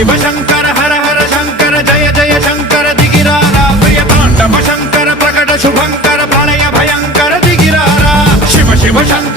शिव शंकर हर हर शंकर जय जय शंकर दिगिरारा प्रिय तांडव शंकर प्रकट शुभंकर प्रलय भयंकर दिगिरारा शिव शिव शंकर